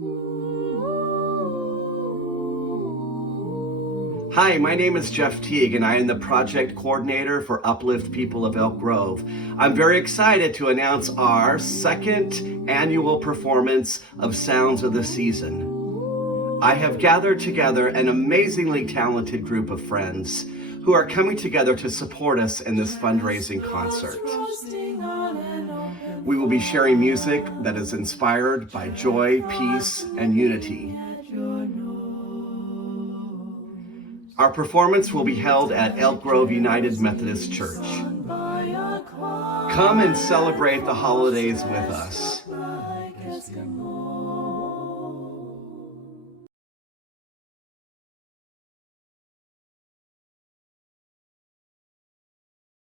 Hi, my name is Jeff Teague, and I am the project coordinator for Uplift People of Elk Grove. I'm very excited to announce our second annual performance of Sounds of the Season. I have gathered together an amazingly talented group of friends who are coming together to support us in this fundraising concert. We will be sharing music that is inspired by joy, peace, and unity. Our performance will be held at Elk Grove United Methodist Church. Come and celebrate the holidays with us.